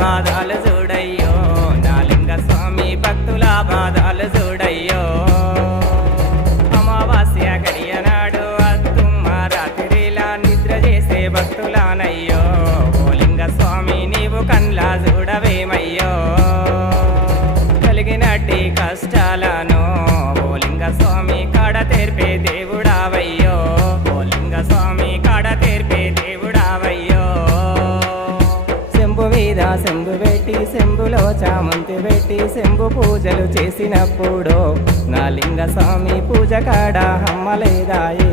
బాధలు చూడయ్యో నా లింగ స్వామి భక్తుల బాధలు చూడయ్యో అమావాస్య గడియనాడు అత్తుమ్మ రాత్రిలా నిద్ర చేసే భక్తులానయ్యో ఓ లింగ స్వామి నీవు కండ్లా చూడవేమయ్యో కలిగినట్టి కష్టాలను ఓ లింగ స్వామి కాడ తెర్పే దేవుడావయ్యో ఓ లింగ స్వామి కాడ తెర్పే దేవుడావయ్యో శంభు మీద శంభు పెట్టి శంభులో చామంతి పెట్టి శంభు పూజలు చేసినప్పుడు నా లింగ స్వామి పూజ కాడ అమ్మలేదాయే